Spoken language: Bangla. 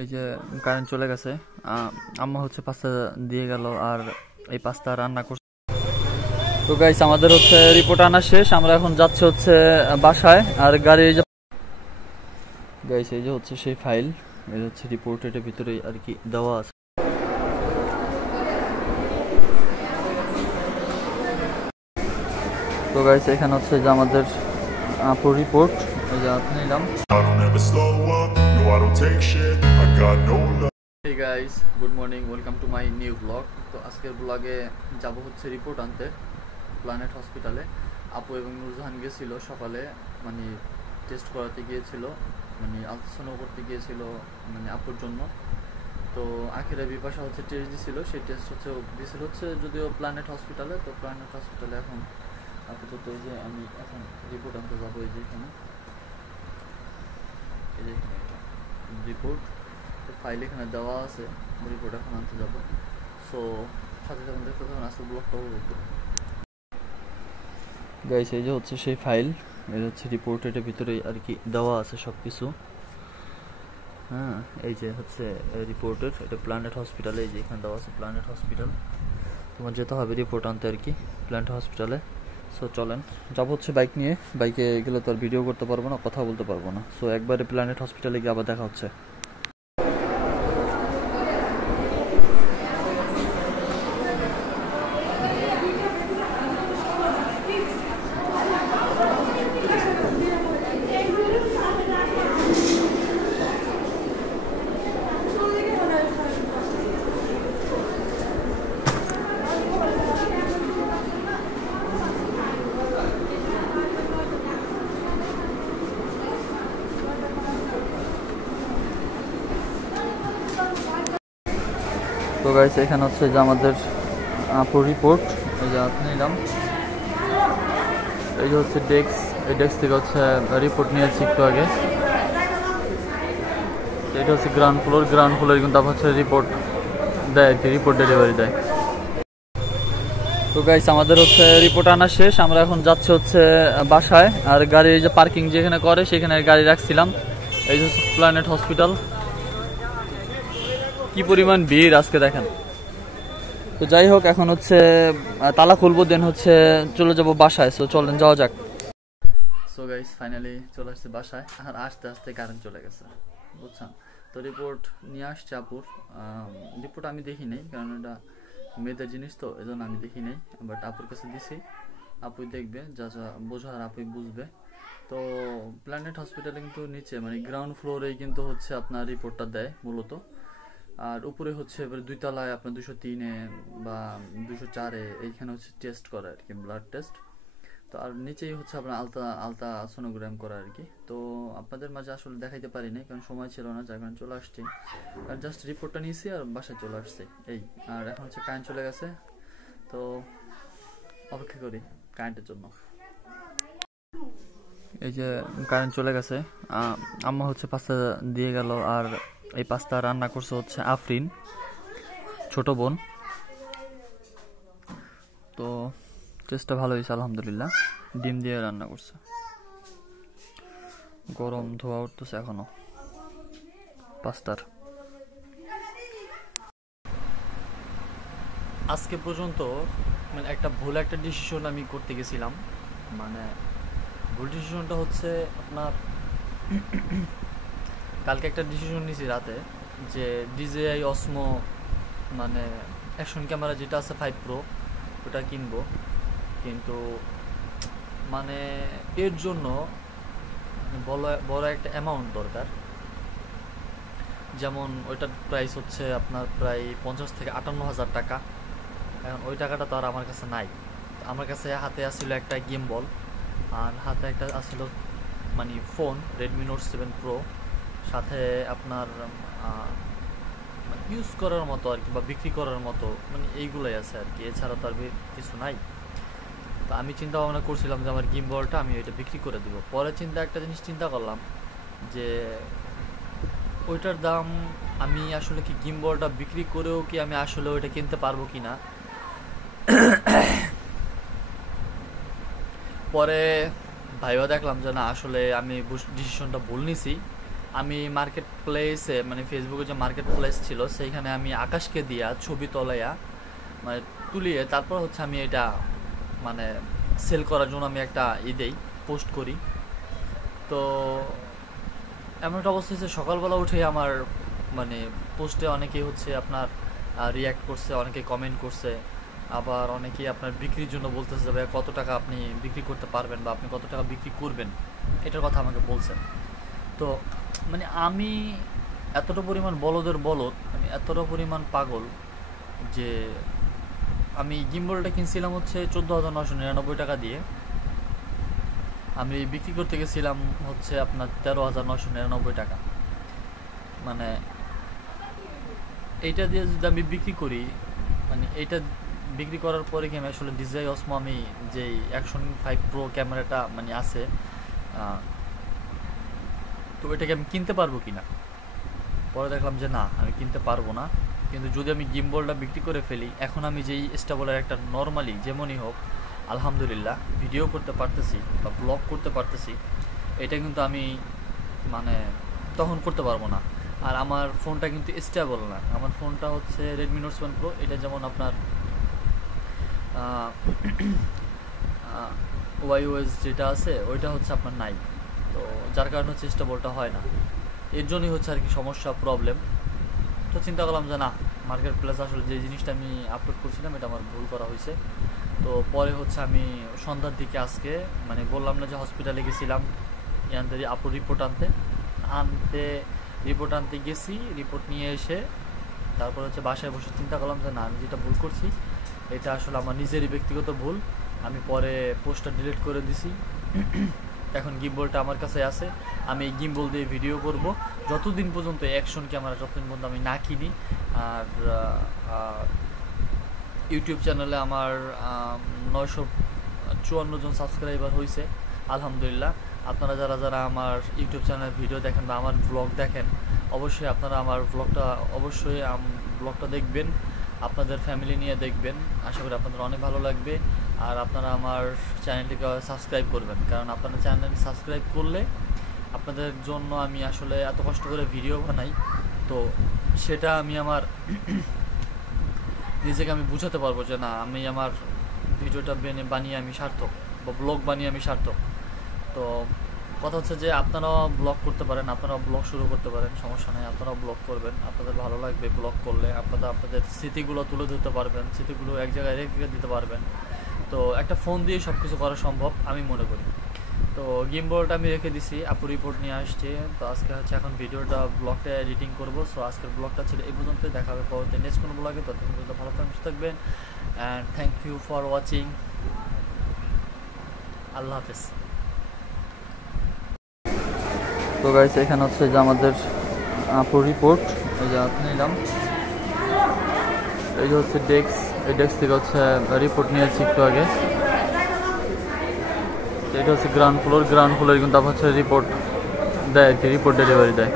এই যে কারেন্ট চলে গেছে, আম্মা হচ্ছে পাস্তা দিয়ে গেল আর এই পাস্তা রান্না করছে। তো গাইস আমাদের হচ্ছে রিপোর্ট আনা শেষ, আমরা এখন যাচ্ছি হচ্ছে বাসায়। আর গাড়ি এই যে গাইস এই যে হচ্ছে সেই ফাইল, এই হচ্ছে রিপোর্ট, এটার ভিতরে আর কি দেওয়া আছে। তো গাইস এখানে হচ্ছে যে আমাদের আপুর রিপোর্ট, এই যে হাতে নিলাম। Hey guys, good morning, welcome to my new vlog. তো আজকের ব্লগে যাব হচ্ছে রিপোর্ট আনতে প্ল্যানেট হসপিটালে। আপু এবং নুরজাহান গিয়েছিল সকালে, মানে টেস্ট করাতে গিয়েছিল, মানে আলট্রাসাউন্ড করতে গিয়েছিল মানে আপুর জন্য। তো আখেরে বিপাশা হচ্ছে টেস্ট দিছিল, সেই টেস্ট হচ্ছে দিছিল হচ্ছে যদিও প্ল্যানেট হসপিটালে। তো প্ল্যানেট হসপিটালে এখন আপাতত এই যে আমি এখন রিপোর্ট আনতে যাবো। এই যে এখানে রিপোর্ট, তো ফাইল এখানে দেওয়া আছে, রিপোর্ট এখন আনতে যাবো। সো সাথে যখন দেখতে তখন আসলে ব্লগটা বলতো গাইস, এই যে হচ্ছে সেই ফাইল, এই হচ্ছে রিপোর্ট, এটার ভিতরে আর কি দেওয়া আছে সব কিছু। হ্যাঁ, এই যে হচ্ছে রিপোর্টের, এটা প্ল্যানেট হসপিটালে, এই যে এখানে দেওয়া আছে প্ল্যানেট হসপিটাল। তোমার যেতে হবে রিপোর্ট আনতে আর কি প্ল্যানেট হসপিটালে। সো চলেন যাবো হচ্ছে বাইক নিয়ে, বাইকে গেলে তো আর ভিডিও করতে পারবো না, কথা বলতে পারবো না। সো একবারে প্ল্যানেট হসপিটালে গিয়ে আবার দেখা হচ্ছে। তো গাইস এখানে হচ্ছে যে আমাদের আপুর রিপোর্ট, এই যে হাতে নিলাম। এই যে হচ্ছে ডেস্ক, এই ডেস্ক থেকে হচ্ছে রিপোর্ট নিয়েছি একটু আগে। এটা হচ্ছে গ্রাউন্ড ফ্লোর কিন্তু আবার হচ্ছে রিপোর্ট দেয় আর কি, রিপোর্ট ডেলিভারি দেয়। তো গাইস আমাদের হচ্ছে রিপোর্ট আনা শেষ, আমরা এখন যাচ্ছি হচ্ছে বাসায়। আর গাড়ির যে পার্কিং যেখানে করে সেখানে গাড়ি রাখছিলাম। এই যে হচ্ছে প্ল্যানেট হসপিটাল, কি পরিমাণ ভিড় আজকে দেখেন। তো যাই হোক, এখন হচ্ছে তালা খুলবো, দেন হচ্ছে চলে যাব বাসায়। সো চলেন যাওয়া যাক। সো গাইস ফাইনালি চলে আসছে বাসায়, আর আস্তে আস্তে কারেন্ট চলে গেছে, বুঝছেন। তো রিপোর্ট নিয়ে আসছে আপুর। রিপোর্ট আমি দেখি নাই, কারণ এটা মেয়েদের জিনিস, তো এই জন্য আমি দেখি নাই। বাট আপুর কাছে দিছি, আপুই দেখবে, যা যা বোঝার আপুই বুঝবে। তো প্ল্যানেট হসপিটালে কিন্তু নিচে মানে গ্রাউন্ড ফ্লোরেই কিন্তু হচ্ছে আপনার রিপোর্টটা দেয় মূলত। আর উপরে হচ্ছে এবার 2 তলায় আপনার 203-এ বা 204-এ এইখানে হচ্ছে টেস্ট করে আর কি, ব্লাড টেস্ট। তো আর নিচেই হচ্ছে আপনার আলতা সোনোগ্রাম করা আর কি। তো আপনাদের মাঝে আসলে দেখাইতে পারিনি, কারণ সময় ছিল না, যার কারণে চলে আসছি। আর জাস্ট রিপোর্টটা নিয়েছি আর বাসায় চলে আসছি এই। আর এখন হচ্ছে কারেন্ট চলে গেছে, তো অপেক্ষা করি কারেন্টের জন্য। এই যে কারেন্ট চলে গেছে, আম্মা হচ্ছে পাস্তা দিয়ে গেল। আর এই পাস্তা রান্না করছে হচ্ছে আফরিন, ছোট বোন। তো টেস্টটা ভালো হয়েছে আলহামদুলিল্লাহ, ডিম দিয়ে রান্না করছে। গরম ধোয়া উঠতেছে এখনো পাস্তার। আজকে পর্যন্ত মানে একটা ডিসিশন আমি করতে গেছিলাম। মানে ভুল ডিসিশনটা হচ্ছে আপনার কালকে একটা ডিসিশন নিয়েছি রাতে, যে DJI Osmo মানে অ্যাকশন ক্যামেরা যেটা আছে 5 Pro ওটা কিনবো। কিন্তু মানে এর জন্য বড় একটা অ্যামাউন্ট দরকার। যেমন ওইটার প্রাইস হচ্ছে আপনার প্রায় 50 থেকে 58 হাজার টাকা। এখন ওই টাকাটা তো আর আমার কাছে নাই। আমার কাছে হাতে আসছিল একটা গেম বল, আর হাতে একটা আসছিল মানে ফোন Redmi Note 7 Pro, সাথে আপনার ইউজ করার মতো আর কি, বা বিক্রি করার মতো, মানে এইগুলাই আছে আর কি, এছাড়া তো আর কিছু নাই। তো আমি চিন্তা ভাবনা করছিলাম যে আমার গেম বলটা আমি ওইটা বিক্রি করে দিব। পরে একটা জিনিস চিন্তা করলাম যে ওইটার দাম আমি আসলে কি গেম বলটা বিক্রি করেও কি আমি আসলে ওইটা কিনতে পারবো কি না। পরে ভাইবা দেখলাম যে না, আসলে আমি ডিসিশনটা ভুল নিছি। আমি মার্কেট প্লেসে মানে ফেসবুকে যে মার্কেট প্লেস ছিল সেইখানে আমি আকাশকে দিয়া ছবি তোলাইয়া মানে তুলিয়ে তারপর হচ্ছে আমি এটা মানে সেল করার জন্য আমি একটা দেই, পোস্ট করি। তো এমন একটা অবস্থা হচ্ছে সকালবেলা উঠে আমার মানে পোস্টে অনেকেই হচ্ছে আপনার রিয়্যাক্ট করছে, অনেকে কমেন্ট করছে, আবার অনেকেই আপনার বিক্রির জন্য বলতেছে ভাই কত টাকা আপনি বিক্রি করতে পারবেন বা আপনি কত টাকা বিক্রি করবেন, এটার কথা আমাকে বলছেন। তো মানে আমি এতটা পরিমাণ বলদের বলদ, আমি এতটা পরিমাণ পাগল যে আমি গিম্বলটা কিনছিলাম হচ্ছে 14,999 টাকা দিয়ে, আমি বিক্রি করতে গেছিলাম হচ্ছে আপনার 13,999 টাকা। মানে এইটা দিয়ে যদি আমি বিক্রি করি, মানে এইটা বিক্রি করার পরে কি আমি আসলে DJI Osmo আমি যেই Action 5 Pro ক্যামেরাটা মানে আছে, তো এটাকে আমি কিনতে পারবো কিনা। পরে দেখলাম যে না, আমি কিনতে পারবো না। কিন্তু যদি আমি গিম্বলটা বিক্রি করে ফেলি, এখন আমি যেই স্টেবলের একটা নর্মালি যেমনই হোক আলহামদুলিল্লাহ ভিডিও করতে পারতেছি বা ব্লগ করতে পারতেছি, এটা কিন্তু আমি মানে তখন করতে পারবো না। আর আমার ফোনটা কিন্তু স্টেবল না, আমার ফোনটা হচ্ছে Redmi Note 7 Pro। এটা যেমন আপনার YOS যেটা আছে ওইটা হচ্ছে আপনার নাই, তো যার কারণে হচ্ছে স্টেবলটা হয় না। এর জন্যই হচ্ছে আর কি সমস্যা, প্রবলেম। তো চিন্তা করলাম যে না, মার্কেট প্লেস আসলে যে জিনিসটা আমি আপলোড করছিলাম এটা আমার ভুল করা হয়েছে। তো পরে হচ্ছে আমি সন্ধ্যার দিকে আজকে মানে বললাম না যে হসপিটালে গেছিলাম এখান থেকে আপুর রিপোর্ট আনতে গেছি। রিপোর্ট নিয়ে এসে তারপর হচ্ছে বাসায় বসে চিন্তা করলাম যে না, আমি যেটা ভুল করছি এটা আসলে আমার নিজেরই ব্যক্তিগত ভুল। আমি পরে পোস্টটা ডিলিট করে দিছি। এখন গিম্বলটা আমার কাছে আছে, আমি এই গিম্বল দিয়ে ভিডিও করব যতদিন পর্যন্ত অ্যাকশন ক্যামেরা যতদিন পর্যন্ত আমি না কিনি। আর ইউটিউব চ্যানেলে আমার 954 জন সাবস্ক্রাইবার হয়েছে আলহামদুলিল্লাহ। আপনারা যারা আমার ইউটিউব চ্যানেলের ভিডিও দেখেন বা আমার ব্লগ দেখেন, অবশ্যই আপনারা আমার ব্লগটা দেখবেন, আপনাদের ফ্যামিলি নিয়ে দেখবেন। আশা করি আপনাদের অনেক ভালো লাগবে। আর আপনারা আমার চ্যানেলটিকে সাবস্ক্রাইব করবেন, কারণ আপনারা চ্যানেল সাবস্ক্রাইব করলে আপনাদের জন্য আমি আসলে এত কষ্ট করে ভিডিও বানাই, তো সেটা আমি আমার নিজেকে আমি বুঝাতে পারবো যে না, আমি আমার ভিডিওটা বানিয়ে আমি সার্থক বা ব্লগ বানিয়ে আমি সার্থক। তো কথা হচ্ছে যে আপনারাও ব্লগ করতে পারেন, আপনারাও ব্লগ শুরু করতে পারেন, সমস্যা নেই। আপনারাও ব্লগ করবেন, আপনাদের ভালো লাগবে ব্লগ করলে। আপনারা আপনাদের স্মৃতিগুলো তুলে ধরতে পারবেন, স্মৃতিগুলো এক জায়গায় রেখে দিতে পারবেন। তো একটা ফোন দিয়ে সব কিছু করা সম্ভব আমি মনে করি। তো গিম্বলটা আমি রেখে দিছি, আপু রিপোর্ট নিয়ে আসছে। তো আজকে হচ্ছে এখন ব্লগটা এডিটিং করবো। সো আজকের ব্লগটা ছিল এই পর্যন্ত, দেখা হবে পরবর্তী নেক্সট কোনো ব্লগে। ততক্ষণ পর্যন্ত ভালো থাকবেন and thank you for watching. আল্লাহ হাফেজ। তো গাইস এখানে হচ্ছে যে আমাদের আপুর রিপোর্ট, এই যে হাতে নিলাম। এই যে হচ্ছে ডেস্ক, এই ডেস্ক থেকে হচ্ছে রিপোর্ট নিয়েছি একটু আগে। এটা হচ্ছে গ্রাউন্ড ফ্লোর কিন্তু তারপর হচ্ছে রিপোর্ট দেয় আর কি, রিপোর্ট ডেলিভারি দেয়।